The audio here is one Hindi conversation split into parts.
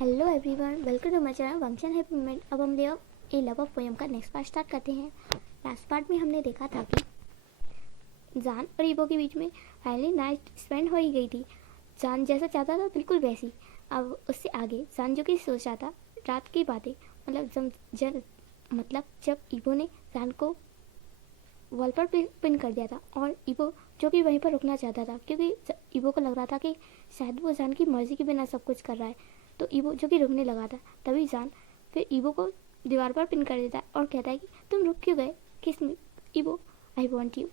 Hello everyone, welcome to my channel function happy moment. अब हम ए लव ऑफ पोएम का नेक्स्ट पार्ट स्टार्ट करते हैं। लास्ट पार्ट में हमने देखा था कि जान और ईबो के बीच में फाइनली नाइट स्पेंड हो ही गई थी। जान जैसा चाहता था बिल्कुल वैसी। अब उससे आगे जान जो कि सोच रहा था रात की बातें, जब ईबो ने जान को वॉल पर पिन कर दिया था और ईबो जो कि वहीं पर रुकना चाहता था, क्योंकि ईबो को लग रहा था कि शायद वो जान की मर्जी के बिना सब कुछ कर रहा है। तो ईबो जो कि रुकने लगा था, तभी जान फिर ईबो को दीवार पर पिन कर देता है और कहता है कि तुम रुक क्यों गए, किस में ईबो, आई वॉन्ट यू।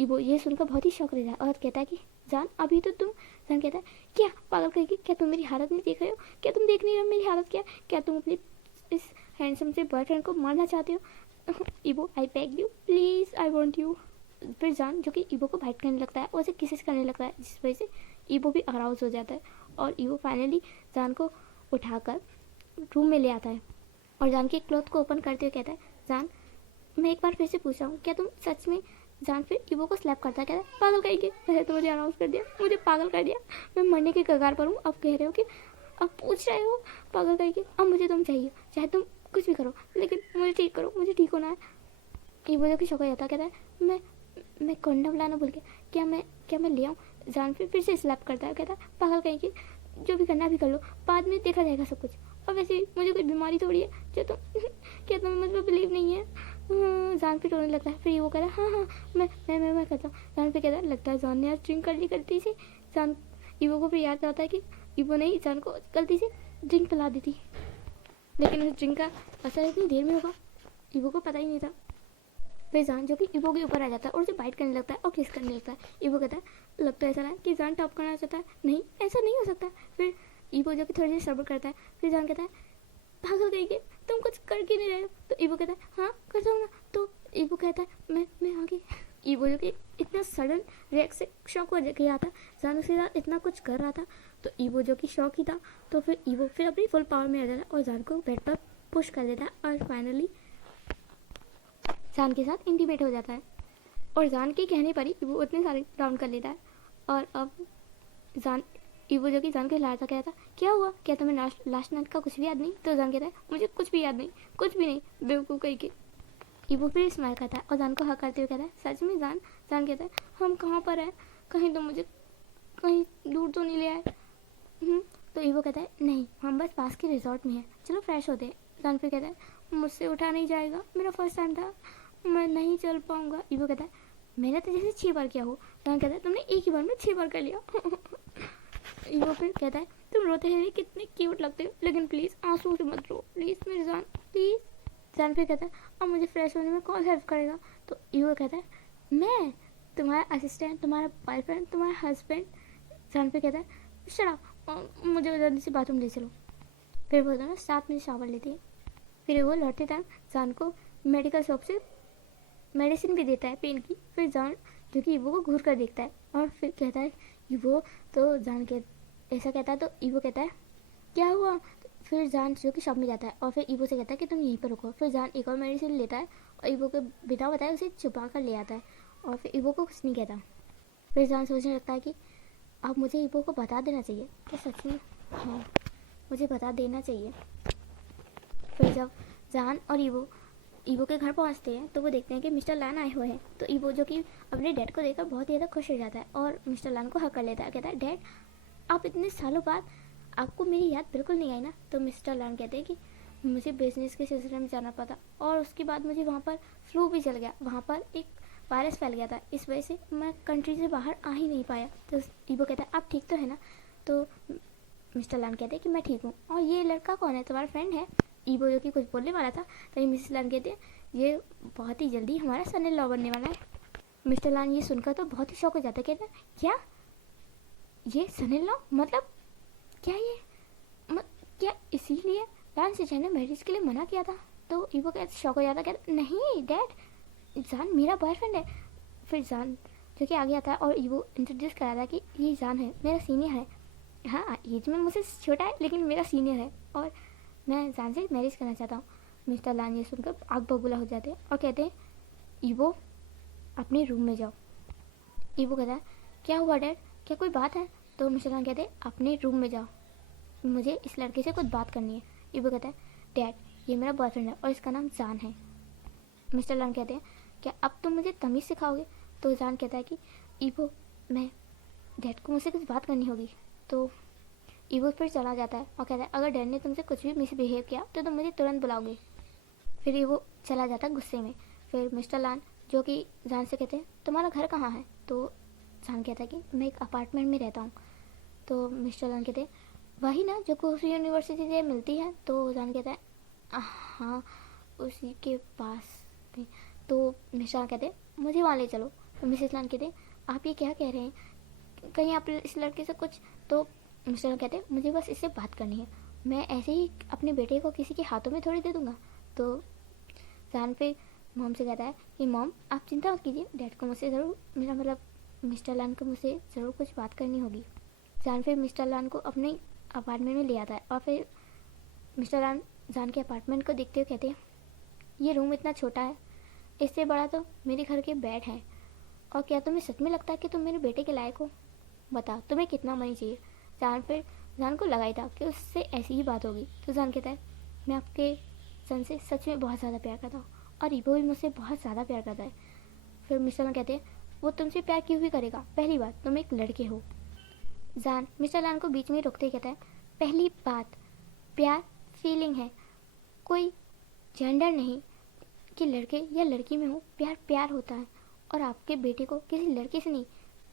ईबो ये सुनकर बहुत ही शौक रहता है और कहता है कि जान अभी तो तुम। जान कहता है क्या पागल कहेगी, क्या तुम मेरी हालत नहीं देख रहे हो, क्या तुम देख नहीं रहे हो मेरी हालत, क्या तुम अपने इस हैंडसम से बॉयफ्रेंड को मारना चाहते हो। ईबो I beg you please, I want you. फिर जान जो कि ईबो को बाइट करने लगता है और उसे किसेस करने लगता है, जिस वजह से ईबो भी अराउज हो जाता है और ईबो फाइनली जान को उठाकर रूम में ले आता है और जान के क्लॉथ को ओपन करते हुए कहता है जान मैं एक बार फिर से पूछ रहा हूँ, क्या तुम सच में। जान फिर ईबो को स्लैप करता है, कहता है पागल कहीं के, पहले तो मुझे अनाउंस कर दिया, मुझे पागल कर दिया, मैं मरने के कगार पर हूँ, अब कह रहे हो कि अब पूछ रहे हो पागल कहीं के, अब मुझे तुम चाहिए, चाहे तुम कुछ भी करो लेकिन मुझे ठीक करो, मुझे ठीक होना है। ईबो जो कि शौक हो जाता है, कहता है मैं कंडम लाना भूल गया, क्या मैं ले आऊँ। जान फिर से स्लैप करता है, कहता है पागल कहीं की, जो भी करना भी कर लो, बाद में देखा जाएगा सब कुछ, और वैसे भी मुझे कोई बीमारी थोड़ी है जो तुम क्या तुम्हें मुझ पर बिलीव नहीं है। जान पे रोने लगता है, फिर वो कहता है हाँ मैं करता हूँ। जान पे कहता है लगता है जान ने आज ड्रिंक कर ली गलती से। जान ईवो को फिर याद आता है कि ईवो ने जान को गलती से ड्रिंक पिला दी थी, लेकिन उस ड्रिंक का असर इतनी देर में होगा ईवो को पता ही नहीं था। फिर जान जो कि ईवो के ऊपर आ जाता है और उसे बाइट करने लगता है और किस करने लगता है। ईवो कहता है लगता है ऐसा ना कि जान टॉप करना चाहता है, नहीं ऐसा नहीं हो सकता। फिर ईवो जो कि थोड़ी देर सब्र करता है, फिर जान कहता है पागल कहीं तुम कुछ कर क्यों नहीं रहे हो। तो ईवो कहता है हाँ करता हूँ ना। तो ईवो कहता है मैं आगे। ईवो जो कि इतना सडन रिएक्ट से शॉक हो गया था, जान उसके साथ इतना कुछ कर रहा था, तो ईवो जो कि शॉक ही था। तो फिर ईवो फिर अपनी फुल पावर में आ जाता है और जान को बेड पर पुश कर देता है और फाइनली जान के साथ इंटीमेट हो जाता है। और जान के कहने पर ही ईवो उतने सारे राउंड कर लेता है। और अब जान ईवो जो कि जान के लाता कहता क्या हुआ, क्या तुम्हें लास्ट नाइट का कुछ भी याद नहीं। तो जान कहता है मुझे कुछ भी याद नहीं, कुछ भी नहीं, बेवकूफ़ कहीं के। ईवो फिर स्माइल करता है और जान को हक करते हुए कहता है सच में जान। जान कहता है हम कहाँ पर हैं, कहीं तो मुझे कहीं दूर तो नहीं ले आए। तो ईवो कहता है नहीं, हम बस पास के रिजॉर्ट में हैं, चलो फ्रेश होते हैं। जान फिर कहता है मुझसे उठा नहीं जाएगा, मेरा फर्स्ट टाइम था, मैं नहीं चल पाऊंगा। ईवो कहता है मैंने तो जैसे 6 बार किया हो। जान कहता है तुमने एक ही बार में 6 बार कर लिया। ईवो फिर कहता है तुम रोते हुए कितने क्यूट लगते हो, लेकिन प्लीज़ आंसू से मत रो प्लीज़ मेरी जान प्लीज़। जान फिर कहता है अब मुझे फ्रेश होने में कौन हेल्प करेगा। तो ईवो कहता है मैं, तुम्हारा असिस्टेंट, तुम्हारा बॉयफ्रेंड, तुम्हारा हस्बैंड। जान फिर कहता है शट, मुझे जल्दी से बाथरूम ले चलो। फिर वो दोनों साथ में शावर लेते हैं। फिर वो लौटते टाइम जान को मेडिकल शॉप से मेडिसिन भी देता है पेन की। फिर जान जो कि ईवो को घूर कर देखता है और फिर कहता है ईवो, तो जान के ऐसा कहता है तो ईवो कहता है क्या हुआ। तो फिर जान जो कि शॉप में जाता है और फिर ईवो से कहता है कि तुम यहीं पर रुको। फिर जान एक और मेडिसिन लेता है और ईवो को बिना बताए उसे छुपा कर ले आता है और फिर ईवो को कुछ नहीं कहता। फिर जान सोचने लगता है कि अब मुझे ईवो को बता देना चाहिए, क्या सच में, हाँ मुझे बता देना चाहिए। फिर जब जान और ईवो के घर पहुंचते हैं तो वो देखते हैं कि मिस्टर लान आए हुए हैं। तो ईवो जो कि अपने डैड को देखकर बहुत ही ज़्यादा खुश हो जाता है और मिस्टर लान को हक कर लेता है, कहता है डैड आप इतने सालों बाद, आपको मेरी याद बिल्कुल नहीं आई ना। तो मिस्टर लान कहते हैं कि मुझे बिजनेस के सिलसिले में जाना पड़ा और उसके बाद मुझे वहाँ पर फ्लू भी चल गया, वहाँ पर एक वायरस फैल गया था, इस वजह से मैं कंट्री से बाहर आ ही नहीं पाया। तो ईवो कहता है आप ठीक तो है ना। तो मिस्टर लान कहते हैं कि मैं ठीक हूँ। और ये लड़का कौन है, तुम्हारा फ्रेंड है। ईवो जो कि कुछ बोलने वाला था तभी मिसेस लान कहते हैं ये बहुत ही जल्दी हमारा सन इन लॉ बनने वाला है। मिस्टर लान ये सुनकर तो बहुत ही शौक हो जाता है, कहता है क्या ये सन इन लॉ, मतलब क्या ये क्या इसीलिए लान से ने मैरिज के लिए मना किया था। तो ईवो कहते शौक हो जाता है, कहता नहीं डैड जान मेरा बॉयफ्रेंड है। फिर जान जो कि आगे आता है और ईवो इंट्रोड्यूस कराता है कि ये जान है, मेरा सीनियर है, हाँ एज में मुझसे छोटा है लेकिन मेरा सीनियर है और मैं जान से मैरिज करना चाहता हूँ। मिस्टर लान ये सुनकर आग बबूला हो जाते हैं और कहते हैं ईवो अपने रूम में जाओ। ईवो कहता है क्या हुआ डैड, क्या कोई बात है। तो मिस्टर लान कहते हैं अपने रूम में जाओ। मुझे इस लड़के से कुछ बात करनी है। ईबो कहता है डैड ये मेरा बॉयफ्रेंड है और इसका नाम जान है। मिस्टर लान कहते हैं क्या अब तुम मुझे तमीज़ सिखाओगे? तो जान कहता है कि ईबो मैं डैड को मुझसे कुछ बात करनी होगी। तो ईबो फिर चला जाता है और कहता है अगर डैड ने तुमसे कुछ भी मिसबिहेव किया तो तुम मुझे तुरंत बुलाओगे। फिर ईबो चला जाता है गुस्से में। फिर मिस्टर लान जो कि जान से कहते हैं तुम्हारा घर कहाँ है? तो जान कहता है कि मैं एक अपार्टमेंट में रहता हूँ। तो मिस्टर लान कहते हैं वही ना जो कोर्स यूनिवर्सिटी से मिलती है? तो जान कहता है हाँ उसी के पास में। तो मिस्टर लान कहते हैं मुझे वहाँ ले चलो। तो मिसेस लान कहते हैं आप ये क्या कह रहे हैं, कहीं आप इस लड़के से कुछ? तो मिस्टर लान कहते हैं मुझे बस इससे बात करनी है, मैं ऐसे ही अपने बेटे को किसी के हाथों में थोड़ी दे दूँगा। तो जान फिर मॉम से कहता है कि मॉम आप चिंता मत कीजिए, डैड को मुझसे ज़रूर मेरा मतलब मिस्टर लान को मुझसे ज़रूर कुछ बात करनी होगी। जान फिर मिस्टर लान को अपने अपार्टमेंट में ले आता है और फिर मिस्टर लान जान के अपार्टमेंट को देखते हुए कहते हैं ये रूम इतना छोटा है, इससे बड़ा तो मेरे घर के बेड है, और क्या तुम्हें सच में लगता है कि तुम मेरे बेटे के लायक हो? बता तुम्हें कितना मनी चाहिए? जान फिर जान को लगा ही था कि उससे ऐसी ही बात होगी। तो जान कहता है मैं आपके सन से सच में बहुत ज़्यादा प्यार करता हूँ और ईबो भी मुझसे बहुत ज़्यादा प्यार करता है। फिर मिस्टर लान कहते हैं वो तुमसे प्यार क्यों भी करेगा, पहली बात तुम एक लड़के हो। जान मिस्टर लान को बीच में रोकते ही कहता है पहली बात प्यार फीलिंग है, कोई जेंडर नहीं कि लड़के या लड़की में हो, प्यार प्यार होता है और आपके बेटे को किसी लड़के से नहीं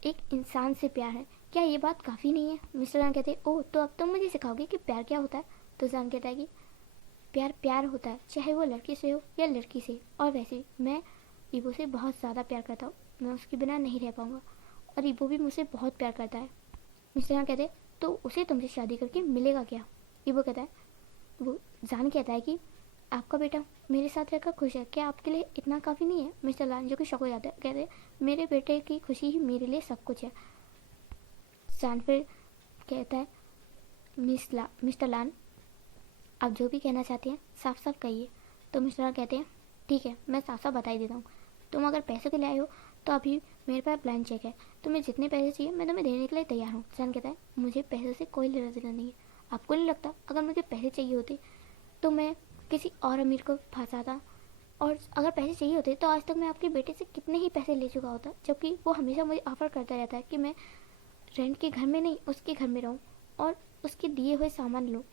एक इंसान से प्यार है, क्या ये बात काफ़ी नहीं है? मिस्टर जान कहते हैं ओह तो अब तुम मुझे सिखाओगे कि प्यार क्या होता है? तो जान कहता है कि प्यार प्यार होता है चाहे वो लड़के से हो या लड़की से, और वैसे भी मैं ईबो से बहुत ज़्यादा प्यार करता हूँ, मैं उसके बिना नहीं रह पाऊँगा और ईबो भी मुझसे बहुत प्यार करता है। मिस्टर जान कहते हैं तो उसे तुमसे शादी करके मिलेगा क्या? ईबो कहता है वो जान कहता है कि आपका बेटा मेरे साथ रहकर खुश है, क्या आपके लिए इतना काफ़ी नहीं है? मिस्टर लान जो कि शौक हो जाता है कहते हैं मेरे बेटे की खुशी ही मेरे लिए सब कुछ है। जान फिर कहता है मिस्टर लान आप जो भी कहना चाहते हैं साफ साफ कहिए। तो मिस्टर लान कहते हैं ठीक है मैं साफ साफ बता ही देता हूँ, तुम अगर पैसे के लिए आए हो तो अभी मेरे पास ब्लैंक चेक है, तुम्हें जितने पैसे चाहिए मैं तुम्हें देने के लिए तैयार हूँ। जान कहता है मुझे पैसे से कोई लेना देना नहीं है, आपको नहीं लगता अगर मुझे पैसे चाहिए होते तो मैं किसी और अमीर को फंसाता, और अगर पैसे चाहिए होते तो आज तक मैं आपके बेटे से कितने ही पैसे ले चुका होता, जबकि वो हमेशा मुझे ऑफर करता रहता है कि मैं रेंट के घर में नहीं उसके घर में रहूँ और उसके दिए हुए सामान लूँ,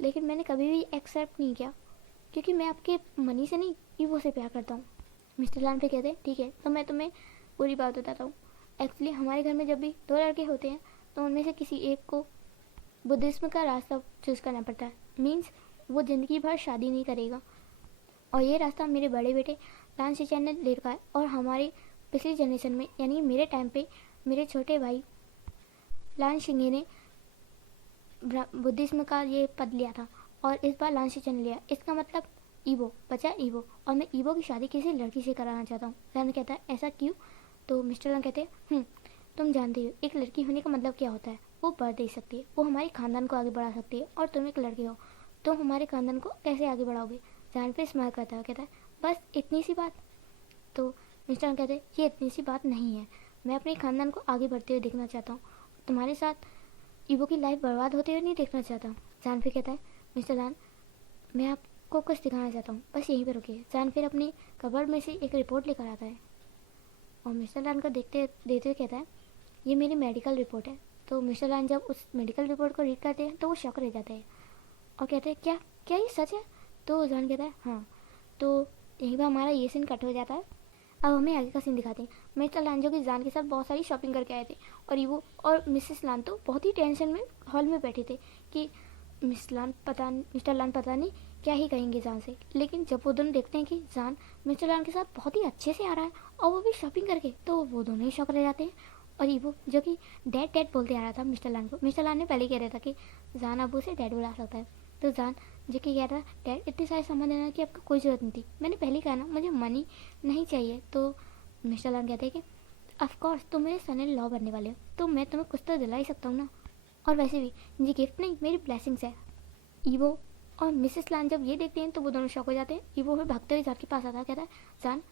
लेकिन मैंने कभी भी एक्सेप्ट नहीं किया क्योंकि मैं आपके मनी से नहीं ईवो से प्यार करता हूँ। मिस्टर लान पे कहते हैं ठीक है तो मैं तुम्हें पूरी बात बताता हूँ। एक्चुअली हमारे घर में जब भी दो लड़के होते हैं तो उनमें से किसी एक को बुद्धिज्म का रास्ता चूज़ करना पड़ता है, मीन्स वो ज़िंदगी भर शादी नहीं करेगा, और ये रास्ता मेरे बड़े बेटे लान शिचैन ने ले रखा है, और हमारी पिछली जनरेशन में यानी मेरे टाइम पे मेरे छोटे भाई लान शिंगे ने बुद्धिज्म का ये पद लिया था और इस बार लान शिचैन ने लिया, इसका मतलब ईवो बचा ईवो, और मैं ईवो की शादी किसी लड़की से कराना चाहता हूँ। लान कहता है ऐसा क्यों? तो मिस्टर लान कहते हैं तुम जानते हो एक लड़की होने का मतलब क्या होता है, वो बर्थ दे सकती है, वो हमारे खानदान को आगे बढ़ा सकती है, और तुम एक लड़के हो तो हमारे खानदान को कैसे आगे बढ़ाओगे? जान पे स्माइल करता है कहता है बस इतनी सी बात? तो मिस्टर कहते हैं ये इतनी सी बात नहीं है, मैं अपने खानदान को आगे बढ़ते हुए देखना चाहता हूँ, तुम्हारे साथ ईवो की लाइफ बर्बाद होते हुए नहीं देखना चाहता। जान फिर कहता है मिस्टर लान मैं आपको कुछ दिखाना चाहता हूँ, बस यहीं पर रुकिए। जान फिर अपनी कबर्ड में से एक रिपोर्ट लेकर आता है और मिस्टर लान को देते हुए कहता है ये मेरी मेडिकल रिपोर्ट है। तो मिस्टर लान जब उस मेडिकल रिपोर्ट को रीड करते हैं तो वो शॉक रह जाते हैं और कहते हैं क्या क्या ये सच है? तो जान कहता है हाँ। तो यहीं पर हमारा ये सीन कट हो जाता है। अब हमें आगे का सीन दिखाते हैं। मिस्टर लान जो कि जान के साथ बहुत सारी शॉपिंग करके आए थे, और ईवो और मिसेस लान तो बहुत ही टेंशन में हॉल में बैठे थे कि मिस्टर लान पता नहीं क्या ही कहेंगे जान से, लेकिन जब वो दोनों देखते हैं कि जान मिस्टर लान के साथ बहुत ही अच्छे से आ रहा है और वो भी शॉपिंग करके, तो वो दोनों ही शौक रह जाते हैं। और ईवो जो कि डैड डैड बोलते आ रहा था मिस्टर लान को, मिस्टर लान ने पहले कह रहा था कि जान अबू से डैड बुला सकता है, तो जान जो कि कह रहा डैड इतने सारे सामान देना की आपको कोई ज़रूरत नहीं थी, मैंने पहले कहा ना मुझे मनी नहीं चाहिए। तो मिस्टर लान कहते हैं कि ऑफकोर्स तुम मेरे सन इन लॉ बनने वाले हो तो मैं तुम्हें कुछ तो दिला ही सकता हूँ ना, और वैसे भी ये गिफ्ट नहीं मेरी ब्लेसिंग्स है। ईवो और मिसेस लान जब ये देखते हैं तो वो दोनों शॉक हो जाते हैं। ईवो फिर भागते हुए जान के पास आता है, कहता है जान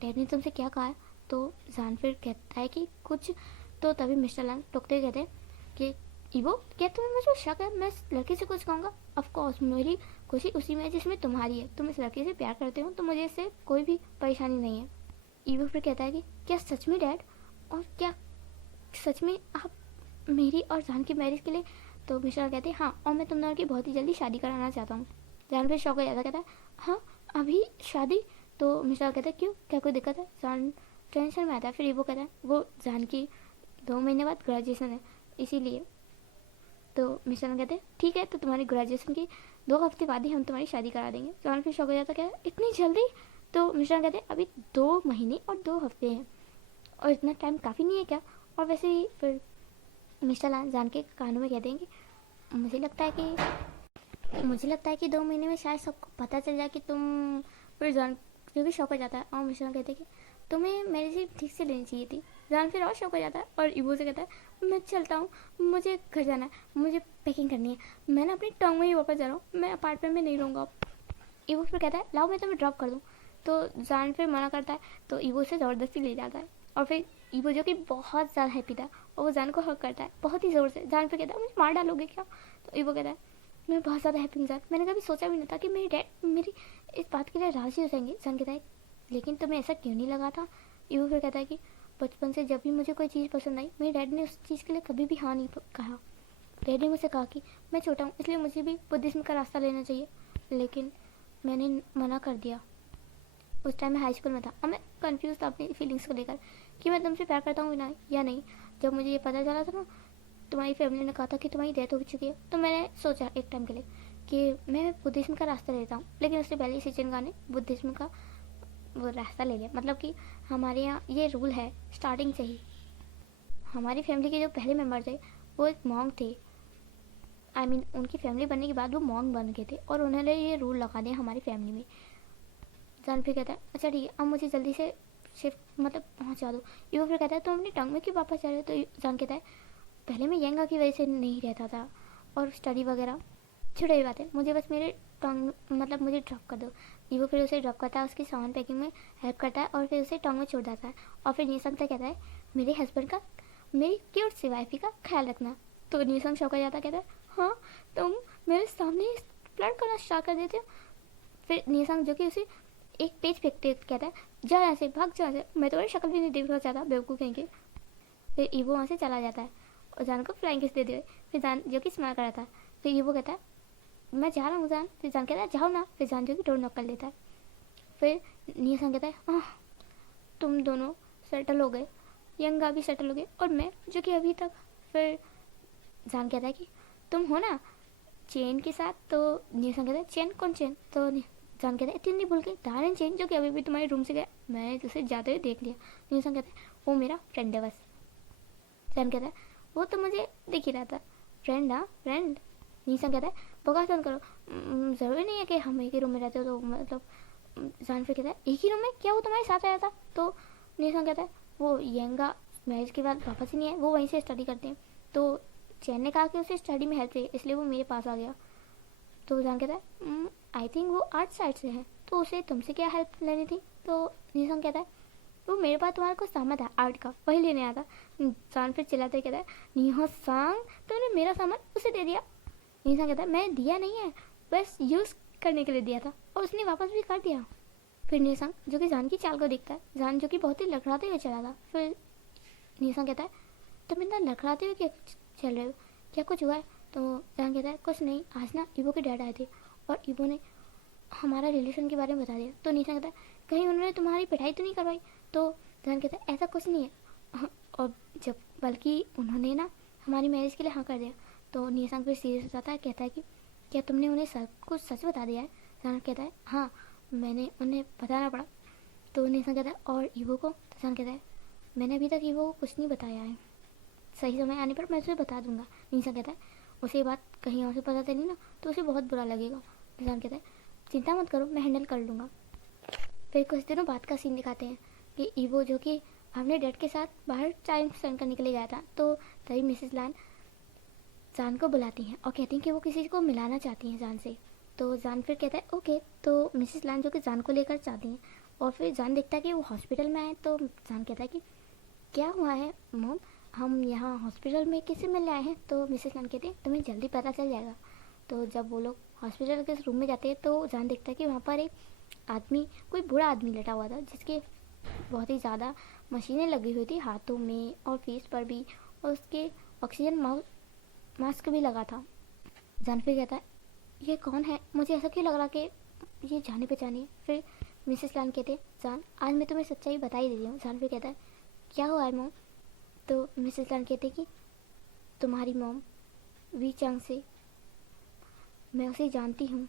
डैड ने तुमसे क्या कहा है? तो जान फिर कहता है कि कुछ, तो तभी मिस्टर लान टोकते हुए कहते हैं कि ईवो क्या तुम्हें मुझे शक है मैं इस लड़के से कुछ कहूँगा? ऑफ कोर्स मेरी खुशी उसी में है जिसमें तुम्हारी है। तुम इस लड़के से प्यार करते हो तो मुझे इससे कोई भी परेशानी नहीं है। ईवो फिर कहता है कि क्या सच में डैड? और क्या सच में आप मेरी और जान की मैरिज के लिए? तो मिश्रा कहते हैं हाँ, और मैं तुम दोनों की बहुत ही जल्दी शादी कराना चाहता हूँ। जान फिर शौक हो जाता, कहता है हाँ अभी शादी? तो मिश्रा कहता है क्यों, क्या कोई दिक्कत है? जान टेंशन में आता है। फिर ईवो कहता है वो जान की 2 महीने बाद ग्रेजुएशन है इसीलिए। तो मिश्रा कहते हैं ठीक है, तो तुम्हारी ग्रेजुएशन की 2 हफ्ते बाद ही हम तुम्हारी शादी करा देंगे। जान फिर शौक हो जाता, क्या इतनी जल्दी? तो मिश्रा कहते हैं अभी 2 महीने और 2 हफ्ते हैं, और इतना टाइम काफ़ी नहीं है क्या? और वैसे ही फिर मिस्टर लान जान के कानों में कहते हैं कि मुझे लगता है कि 2 महीने में शायद सबको पता चल जाए कि तुम। फिर जान जो भी शौक हो जाता है और मिश्रा कहते हैं कि तुम्हें मेरी से ठीक से लेनी चाहिए थी। जान फिर और शौक हो जाता है और इबो से कहता है मैं चलता हूँ, मुझे घर जाना है, मुझे पैकिंग करनी है, मैं ना अपनी टाउन में ही वापस जा रहा हूँ, मैं अपार्टमेंट में नहीं रहूँगा अब। इबो फिर कहता है लाओ मैं तुम्हें ड्रॉप कर दूँ। तो जान फिर मना करता है, तो इबो से ज़बरदस्ती ले जाता है। और फिर इबो जो कि बहुत ज़्यादा हैप्पी था और वो जान को हक करता है बहुत ही ज़ोर से। जान फिर कहता है मुझे मार डालोगे क्या? तो इबो कहता है मैं बहुत ज़्यादा हैप्पी हूँ जान, मैंने कभी सोचा भी नहीं था कि मेरे डैड मेरी इस बात के लिए राज़ी हो जाएंगे। जान कहता है लेकिन तुम्हें ऐसा क्यों नहीं लगा था? इबो फिर कहता है कि बचपन से जब भी मुझे कोई चीज़ पसंद आई मेरे डैड ने उस चीज़ के लिए कभी भी हाँ नहीं कहा। डैड ने मुझसे कहा कि मैं छोटा हूँ इसलिए मुझे भी बुद्धिज्म का रास्ता लेना चाहिए, लेकिन मैंने मना कर दिया। उस टाइम मैं हाई स्कूल में था और मैं कंफ्यूज था अपनी फीलिंग्स को लेकर कि मैं तुमसे प्यार करता हूँ या नहीं। जब मुझे ये पता चला था ना, तुम्हारी फैमिली ने कहा था कि तुम्हारी डेथ हो चुकी है, तो मैंने सोचा एक टाइम के लिए कि मैं बुद्धिज्म का रास्ता लेता हूँ। लेकिन उससे पहले सिचनगा ने बुद्धिज्म का वो रास्ता ले लिया। मतलब कि हमारे यहाँ ये रूल है स्टार्टिंग से ही। हमारी फैमिली के जो पहले मेम्बर थे वो एक मॉन्ग थे। उनकी फैमिली बनने के बाद वो मॉन्ग बन गए थे और उन्होंने ये रूल लगा दिया हमारी फैमिली में। जान फिर कहता है अच्छा ठीक है, अब मुझे जल्दी से शिफ्ट मतलब पहुंचा दो। ईवो फिर कहता है तुम अपनी टंग में क्यों वापस जा रहे हो? तो जान कहता है पहले मैं यंगा की वजह से नहीं रहता था और स्टडी वगैरह छोटी बात है, मुझे बस मेरे टंग मतलब मुझे ड्रॉप कर दो। ईवो फिर उसे ड्रॉप करता है, उसकी सामान पैकिंग में हेल्प करता है और फिर उसे टंग में छोड़ देता है। और फिर नीसंग से कहता है मेरे हस्बैंड का, मेरी क्यूट सी वाइफी का ख्याल रखना। तो नीसंग शौक हो जाता, कहता है हाँ तुम मेरे सामने फ्लर्ट करना स्टार्ट कर देते हो। फिर नीसंग जो कि उसे एक पेज फेंकते कहता है जा यहाँ से, भाग जा, मैं तुम्हारी शक्ल भी नहीं देखना चाहता बेवकूफ़ कहेंगे। फिर ईवो वहाँ से चला जाता है और जान को फ्लाइंग किस देते हुए। फिर जान जो कि स्माइल कर रहा था, फिर ईवो कहता है मैं जा रहा हूँ जान। फिर जान कहता है जाओ ना। फिर जान जो कि डोर नॉक कर लेता है। फिर नीसंग कहता है तुम दोनों सेटल हो गए, यंगा भी सेटल हो गए और मैं जो कि अभी तक। फिर जान कहता है कि तुम हो ना चेन के साथ? तो नीसंग कहता है चेन? कौन चेन? तो जान कहता है इतनी नहीं भूल गई डार्लिंग चेन जो कि अभी भी तुम्हारे रूम से गया, मैंने तुझे जाते हुए देख लिया। नीसंग कहता है वो मेरा फ्रेंड है बस। जान कहता है वो तो मुझे दिख ही रहा था। फ्रेंड? हाँ फ्रेंड। नीसंग कहता है बकवास बंद करो, ज़रूरी नहीं है कि हम एक ही रूम में रहते हो। तो मतलब जान फिर कहता है एक ही रूम में? क्या वो तुम्हारे साथ आया था? तो नीसंग कहता है वो यंगा मैरिज के बाद वापस ही नहीं है, वो वहीं से स्टडी करते हैं। तो चैन ने कहा कि उसे स्टडी में हेल्प चाहिए इसलिए वो मेरे पास आ गया। तो जान कहता है आई थिंक वो आर्ट साइड से है, तो उसे तुमसे क्या हेल्प लेनी थी? तो नीसंग कहता है वो मेरे पास तुम्हारा कुछ सामान था आर्ट का, वही लेने आया था। जान फिर चिल्लाते कहता है नीसंग तुमने मेरा सामान उसे दे दिया। नीसंग कहता है मैंने दिया नहीं है, बस यूज़ करने के लिए दिया था और उसने वापस भी कर दिया। फिर नीसंग जो कि जान की चाल को देखता है, जान जो कि बहुत ही लड़खड़ाते हुए चला था। फिर नीसंग कहता है तुम इतना लड़खड़ाते हुए क्या चल रहे हो, क्या कुछ हुआ है? तो जान कहता है कुछ नहीं, आज ना ईवो के डैड आए थे और ईवो ने हमारा रिलेशन के बारे में बता दिया। तो नीसंग कहता है कहीं उन्होंने तुम्हारी पिटाई तो नहीं करवाई? तो जान कहता है ऐसा कुछ नहीं है, और जब बल्कि उन्होंने ना हमारी मैरिज के लिए हाँ कर दिया। तो नीसंग फिर सीरियस हो जाता है, कहता है कि क्या तुमने उन्हें सब कुछ सच बता दिया है? जान कहता है हाँ मैंने उन्हें बताना पड़ा। तो नीसंग कहता है और ईवो को? तो जान कहता है मैंने अभी तक ईवो को कुछ नहीं बताया है, सही समय आने पर मैं उसे बता दूंगा। नीसंग कहता है उसे ये बात कहीं और से पता चली ना तो उसे बहुत बुरा लगेगा। जान कहता है चिंता मत करो, मैं हैंडल कर लूँगा। फिर कुछ दिनों बाद का सीन दिखाते हैं कि ईवो जो कि अपने डैड के साथ बाहर टाइम स्पेंड करने के लिए गया था, तो तभी मिसेस लान जान को बुलाती हैं और कहती हैं कि वो किसी को मिलाना चाहती हैं जान से। तो जान फिर कहता है ओके। तो मिसेस लान जो कि जान को लेकर चाहती हैं और फिर जान देखता है कि वो हॉस्पिटल में है। तो जान कहता है कि क्या हुआ है मॉम, हम यहाँ हॉस्पिटल में किससे मिलने आए हैं? तो मिसेस लान कहती है तुम्हें जल्दी पता चल जाएगा। तो जब वो लोग हॉस्पिटल के रूम में जाते हैं तो जान देखता है कि वहाँ पर एक आदमी, कोई बूढ़ा आदमी लेटा हुआ था, जिसके बहुत ही ज़्यादा मशीनें लगी हुई थी हाथों में और फेस पर भी, और उसके ऑक्सीजन मास्क भी लगा था। जान फिर कहता है ये कौन है, मुझे ऐसा क्यों लग रहा कि ये जाने पहचाने है। फिर मिसेस लान कहते हैं जान आज मैं तुम्हें सच्चाई बता ही देती हूँ। जान फिर कहता है क्या हुआ है मॉम? तो मिसेस लान कहते हैं कि तुम्हारी मॉम वी चांग से, मैं उसे जानती हूँ।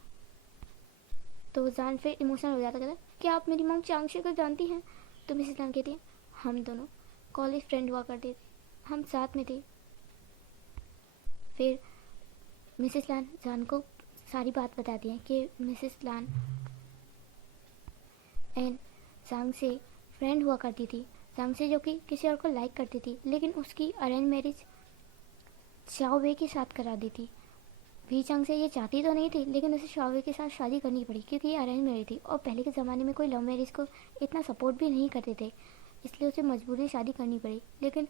तो जान फिर इमोशनल हो जाता, कहता है क्या आप मेरी मॉम चांग से को जानती हैं? तो मिसेस लान कहती है हम दोनों कॉलेज फ्रेंड हुआ करते थे, हम साथ में थे। फिर मिसेस लान जान को सारी बात बताती हैं कि मिसेस लान एंड जांग से फ्रेंड हुआ करती थी। जांग से जो कि किसी और को लाइक करती थी, लेकिन उसकी अरेंज मैरिज शाओ वे के साथ करा दी थी। वी चांग से ये चाहती तो नहीं थी, लेकिन उसे शाओ वे के साथ शादी करनी पड़ी क्योंकि ये अरेंज मैरिज थी और पहले के ज़माने में कोई लव मैरिज को इतना सपोर्ट भी नहीं करते थे, इसलिए उसे मजबूरी शादी करनी पड़ी। लेकिन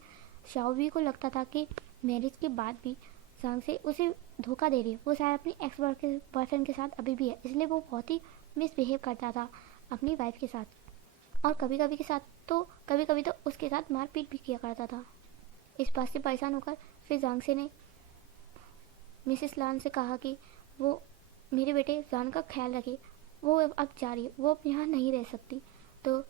शाओ वी को लगता था कि मैरिज के बाद भी जांग से उसे धोखा दे रही है, वो शायद अपनी एक्स बॉयफ्रेंड के साथ अभी भी है, इसलिए वो बहुत ही मिसबिहेव करता था अपनी वाइफ के साथ, और कभी कभी तो उसके साथ मारपीट भी किया करता था। इस बात से परेशान होकर फिर जांग से ने मिसेस लान से कहा कि वो मेरे बेटे जान का ख्याल रखे, वो अब जा रही है, वो अब यहाँ नहीं रह सकती। तो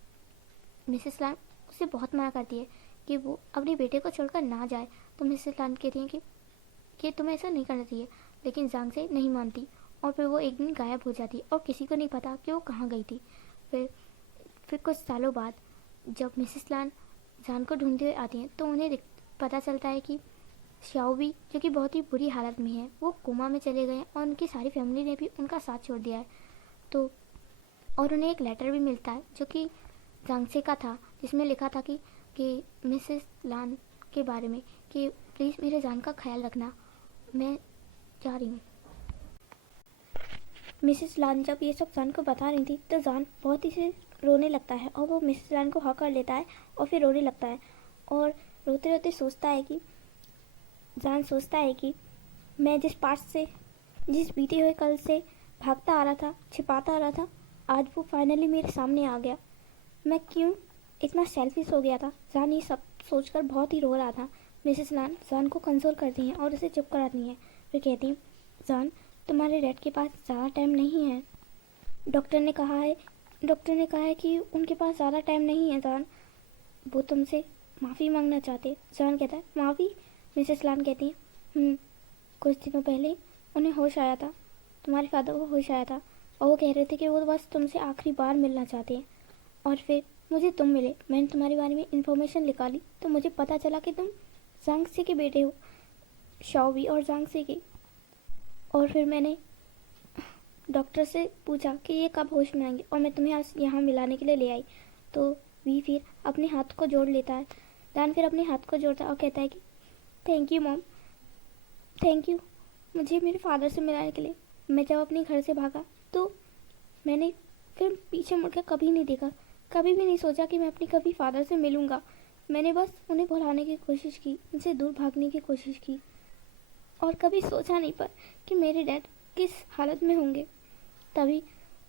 मिसेस लान उसे बहुत मना करती है कि वो अपने बेटे को छोड़कर ना जाए। तो मिसेस लान कहती हैं कि तुम्हें ऐसा नहीं करना चाहिए, लेकिन जांग से नहीं मानती और फिर वो एक दिन गायब हो जाती और किसी को नहीं पता कि वो कहाँ गई थी। फिर कुछ सालों बाद जब मिसेस लान जान को ढूंढते हुए आती हैं तो उन्हें पता चलता है कि शाओबी, जो कि बहुत ही बुरी हालत में है, वो कोमा में चले गए हैं और उनकी सारी फैमिली ने भी उनका साथ छोड़ दिया है। तो और उन्हें एक लेटर भी मिलता है जो कि जांगसे का था, जिसमें लिखा था कि मिसेस लान के बारे में कि प्लीज़ मेरे जान का ख्याल रखना, मैं जा रही हूँ। मिसेस लान जब ये सब जान को बता रही थी तो जान बहुत ही से रोने लगता है और वो मिसेस लान को हाँ कर लेता है और फिर रोने लगता है और रोते रोते जान सोचता है कि मैं जिस बीते हुए कल से भागता आ रहा था, छिपाता आ रहा था, आज वो फाइनली मेरे सामने आ गया। मैं क्यों इतना सेल्फिश हो गया था। जान ये सब सोचकर बहुत ही रो रहा था। मिसेस लान जान को कंसोल करती हैं और उसे चुप कराती हैं। वे कहती हैं जान तुम्हारे डैड के पास ज़्यादा टाइम नहीं है। डॉक्टर ने कहा है कि उनके पास ज़्यादा टाइम नहीं है जान, वो तुमसे माफ़ी मांगना चाहते। जान कहता है माफ़ी? मिसेस लान कहती हैं कुछ दिनों पहले उन्हें होश आया था, तुम्हारे फादर को होश आया था और वो कह रहे थे कि वो बस तुमसे आखिरी बार मिलना चाहते हैं। और फिर मुझे तुम मिले, मैंने तुम्हारे बारे में इन्फॉर्मेशन निकाली तो मुझे पता चला कि तुम जांग से के बेटे हो, शाओबी और जांग से के। और फिर मैंने डॉक्टर से पूछा कि ये कब होश में आएंगे और मैं तुम्हें आज यहाँ मिलाने के लिए ले आई। तो वी फिर अपने हाथ को जोड़ लेता है। जान फिर अपने हाथ को जोड़ता है और कहता है कि thank you mom, thank you मुझे मेरे फादर से मिलाने के लिए। मैं जब अपने घर से भागा तो मैंने फिर पीछे मुड़कर कभी नहीं देखा, कभी भी नहीं सोचा कि मैं अपने कभी फादर से मिलूँगा। मैंने बस उन्हें भुलाने की कोशिश की, उनसे दूर भागने की कोशिश की और कभी सोचा नहीं पर कि मेरे डैड किस हालत में होंगे। तभी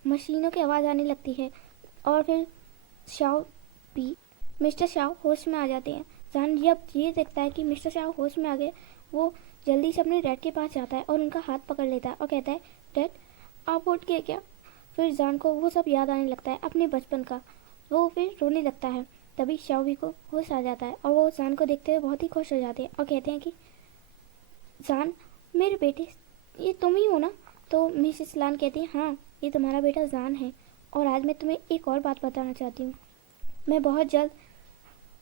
मशीनों की आवाज़ आने लगती है और फिर मिस्टर शाओ होश में आ जाते हैं। जान जब ये देखता है कि मिस्टर शाओ होश में आ गए, वो जल्दी से अपने डैड के पास जाता है और उनका हाथ पकड़ लेता है और कहता है डैड आप उठ गए क्या? फिर जान को वो सब याद आने लगता है अपने बचपन का, वो फिर रोने लगता है। तभी शाओबी को होश आ जाता है और वो जान को देखते हुए बहुत ही खुश हो जाते हैं और कहते हैं कि जान मेरे बेटे ये तुम ही हो ना? तो मिसेस लान कहती है हाँ ये तुम्हारा बेटा जान है और आज मैं तुम्हें एक और बात बताना चाहती हूँ। मैं बहुत जल्द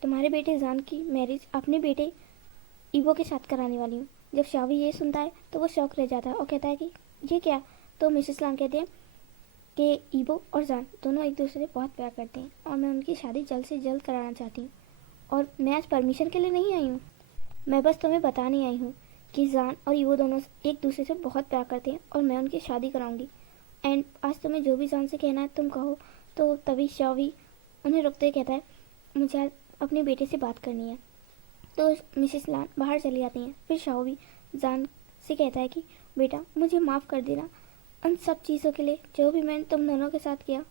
तुम्हारे बेटे जान की मैरिज अपने बेटे ईवो के साथ कराने वाली हूँ। जब शावी ये सुनता है तो वो शौक रह जाता है और कहता है कि ये क्या? तो मिसेस लान कहते हैं कि ईवो और जान दोनों एक दूसरे से बहुत प्यार करते हैं और मैं उनकी शादी जल्द से जल्द कराना चाहती हूँ और मैं आज परमिशन के लिए नहीं आई हूँ, मैं बस तुम्हें बताने आई हूँ कि जान और ईवो दोनों एक दूसरे से बहुत प्यार करते हैं और मैं उनकी शादी कराऊंगी। एंड आज तुम्हें जो भी जान से कहना है तुम कहो। तो तभी शावी उन्हें रुकते कहता है मुझे अपने बेटे से बात करनी है। तो मिसेस लान बाहर चली जाती हैं। फिर शाओबी जान से कहता है कि बेटा मुझे माफ़ कर देना उन सब चीज़ों के लिए जो भी मैंने तुम दोनों के साथ किया।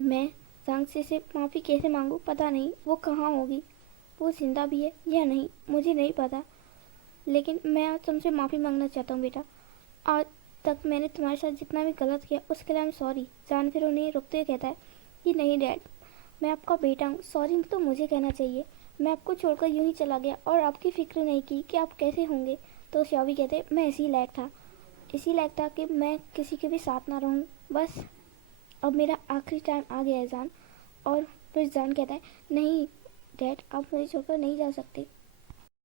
मैं जांग से माफ़ी कैसे मांगूँ पता नहीं, वो कहाँ होगी, वो जिंदा भी है या नहीं मुझे नहीं पता, लेकिन मैं आज तुमसे माफ़ी मांगना चाहता हूँ बेटा। आज तक मैंने तुम्हारे साथ जितना भी गलत किया उसके लिए आई एम सॉरी। जान फिर उन्हें रुकते हुए कहता है कि नहीं डैड, मैं आपका बेटा हूँ, सॉरी तो मुझे कहना चाहिए। मैं आपको छोड़कर यूं ही चला गया और आपकी फिक्र नहीं की कि आप कैसे होंगे। तो शाओबी कहते मैं इसी लायक था कि मैं किसी के भी साथ ना रहूँ। बस अब मेरा आखिरी टाइम आ गया है जान। और फिर जान कहता है नहीं डैड, आप मुझे छोड़कर नहीं जा सकते।